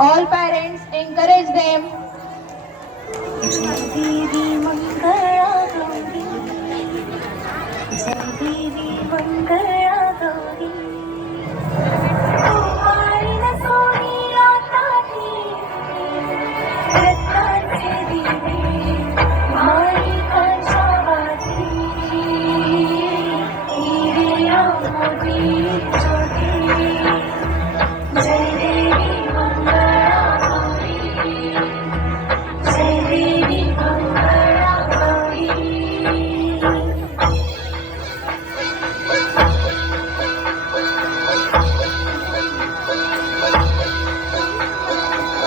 All parents encourage them. देवी मंगळा गौरी, जय देवी मंगळा गौरी. कुमारीन सोनिया ताती, रत्नांचे दिवे माणिकांच्या वाती, हिरया मोती ज्योती. जय देवी मंगळा गौरी, जय देवी Mangala Gauri.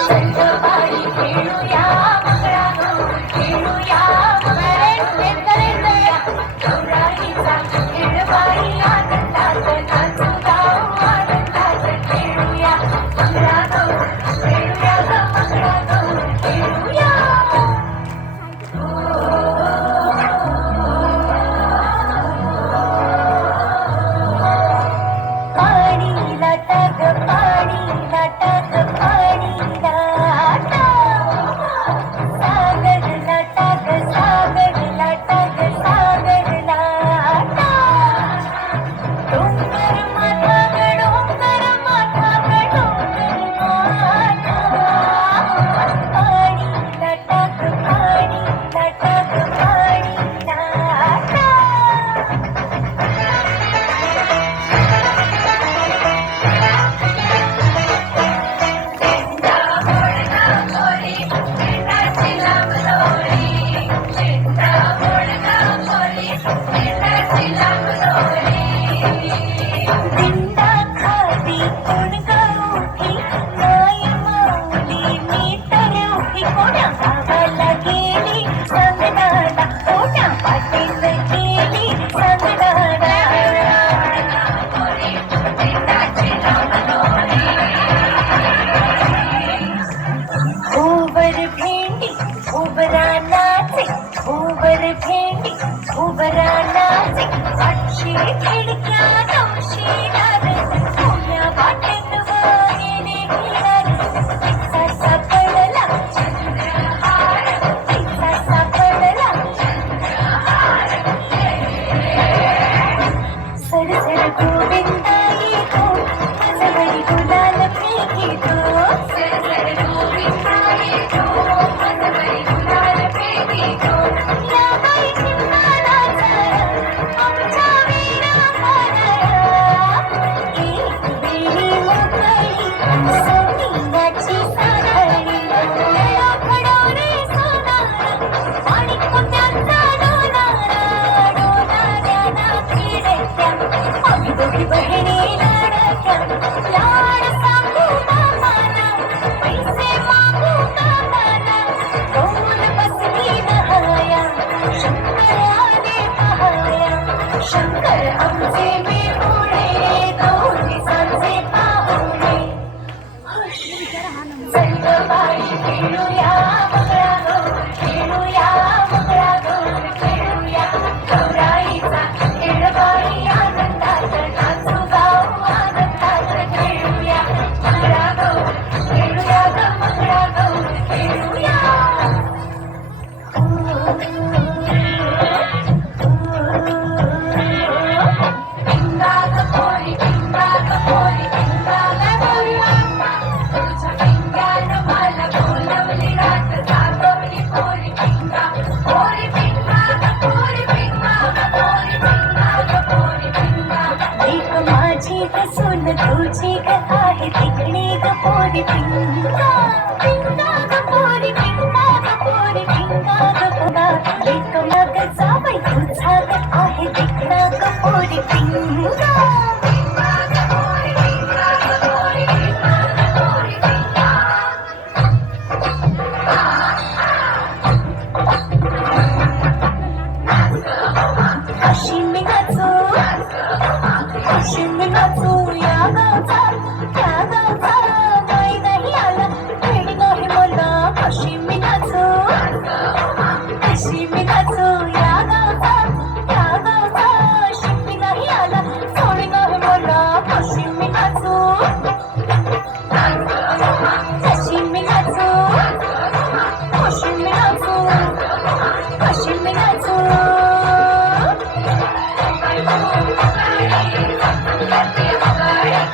संगबाई खेळूया Mangala Gauri, खेळूया Parents encourage them. गौराईचा खेळबाई आनंदात नाचू गाऊ आनंदात. खेळूया मंगळा गौरी, खेळूया ग मंगळा गौरी, खेळूया. पाणी लाटा ग पाणी लाटा ग पाणी लाटा. सागर लाटा ग सागर लाटा ग सागर लाटा. डोंगर माथा ग डोंगर माथा ग डोंगर माथा. पाणी लाटा ग पाणी लाटा ग पाणी लाटा. दिंडा खाती कोण गौठी, माय माऊली मी तर उभी. कोण्या गावाला गेली सांगणारा, कोण्या पाटील गेली सांगणारा. उबर भेंडी उबरा नाचे, उबर भेंडी उबरा नाचे. 800 खिडक्या 900 दार, पुण्या वाटेत वाहिने भिडार. तिचा सापडला चंद्रहार, तिचा सापडला सरसर गोविंदाई गो, माझवरी गुलाल फेकी दो. सरसर गोविंदाई गो, माझवरी गुलाल फेकी दो. या बाई सिंहानाचा आमच्या वीरा मानया, एक वेळी मोकळी सोनियाची साखळी. लया खडोरे सोनार, माणिक मोत्यांचा डोलारा, डोलाऱ्याला खिडक्या. आम्ही दोघी बहिणी लाडक्या, लाड सांगू बाबाला, पैसे मागू बाबाला. गौर बसली नहाया, शंकर आले पहाया. शंकर आमचे मेहुणे, गौरी सांचे पाहुणे. संगबाई खेळूया मंगळा गौरी, खेळूया मंगळा गौरी, खेळूया. गौराईचा खेळबाई आनंदात नाचू गाऊ आनंदात. खेळूया मंगळा गौरी, खेळूया ग मंगळा गौरी, खेळूया. पिंगा ग पोरी, पिंगा ग पोरी, पिंगा ग पोरी. तुझ्या पिंग्यानं मला बोलवली रात, जागवली पोरी पिंगा. पोरी पिंगा ग पोरी, पिंगा ग पोरी, पिंगा ग पोरी, पिंगा. एक माझी ग सून तुझी ग आहे तिकडे ग पोरी पिंगा. पिंगा ग पोरी, पिंगा ग पोरी, पिंगा ग पोरा. एक मग जावई तुझा ग आहे तिकडा ग पोरी पिंगा. पिंगा ग पोरी, पिंगा ग पोरी, पिंगा ग पोरी, पिंगा. अशी मी नाचू, अशी मी नाचू या गावचा, त्या गावचा. नाही नाही आला भेट नाही मला. अशी मी नाचू, अशी मी नाचू या गावचा, त्या गावचा. शिंपी नाही आला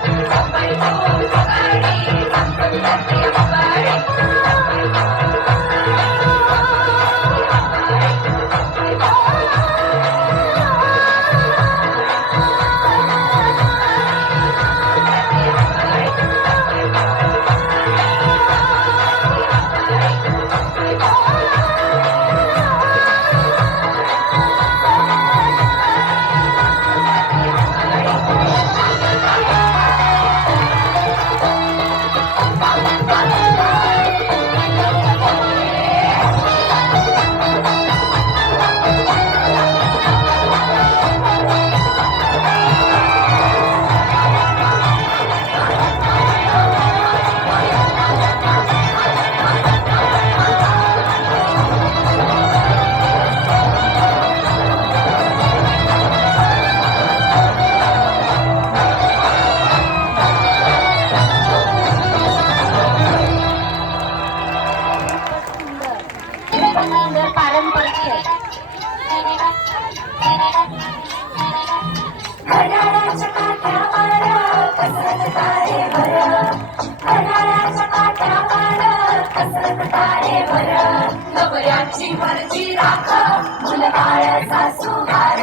चपळ तो सकाळी चपळते सकाळी सुंदर पारंपरिक खेळ. घड्याळाच्या काट्यावर कसरत तारेवर घड्याळाच्या काट्यावर कसरत तारेवर गबऱ्याची मर्जी राख मुलबाळ सासूबार